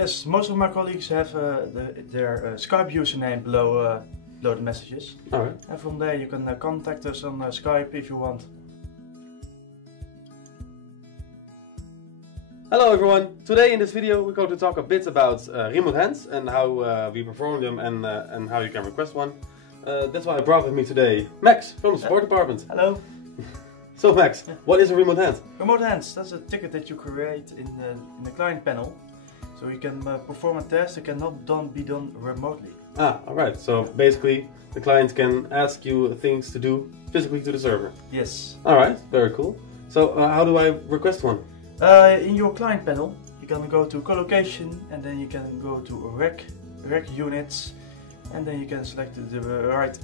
Yes, most of my colleagues have their Skype username below the messages. Alright. And from there you can contact us on Skype if you want. Hello everyone! Today in this video we're going to talk a bit about remote hands and how we perform them and how you can request one. That's why I brought with me today Max from the support department. Hello! So Max, what is a remote hand? Remote hands, that's a ticket that you create in the client panel. So you can perform a test that cannot be done remotely. Ah, alright. So basically the client can ask you things to do physically to the server. Yes. Alright, very cool. So how do I request one? In your client panel you can go to colocation and then you can go to rack units and then you can select the right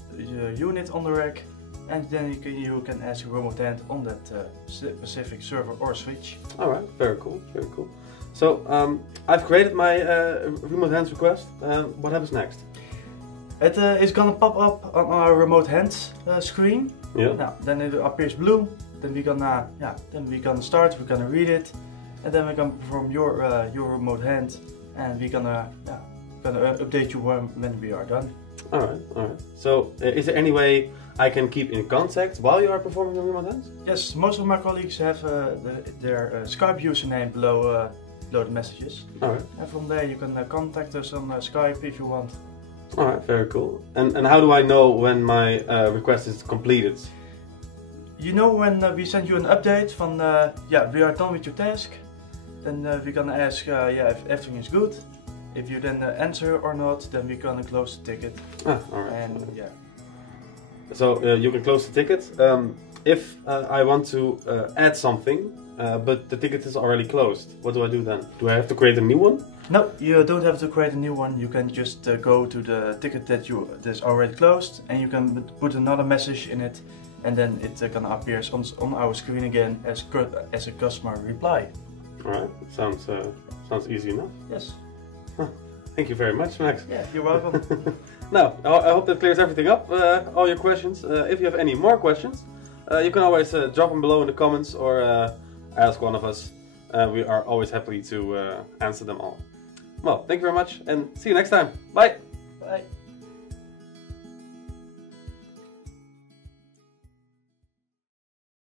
unit on the rack and then you can ask a remote hand on that specific server or switch. Alright, very cool, very cool. So I've created my remote hands request. What happens next? It is gonna pop up on our remote hands screen. Yeah. Now, then it appears blue. Then we're gonna start. We're gonna read it, and then we're gonna perform your remote hand, and we're gonna update you when we are done. All right, all right. So is there any way I can keep in contact while you are performing the remote hands? Yes, most of my colleagues have their Skype username below the messages. All right. And from there you can contact us on Skype if you want. All right, very cool. And how do I know when my request is completed? You know when we send you an update from we are done with your task, then we're gonna ask if everything is good. If you then answer or not, then we're gonna close the ticket. Ah, all right. And all right. So you can close the ticket. If I want to add something, but the ticket is already closed, what do I do then? Do I have to create a new one? No, you don't have to create a new one. You can just go to the ticket that's already closed, and you can put another message in it, and then it gonna appear on our screen again as a customer reply. All right, sounds easy enough. Yes. Thank you very much, Max. Yeah, you're welcome. Now, I hope that clears everything up, all your questions. If you have any more questions, you can always drop them below in the comments or ask one of us. We are always happy to answer them all. Well, thank you very much and see you next time. Bye! Bye!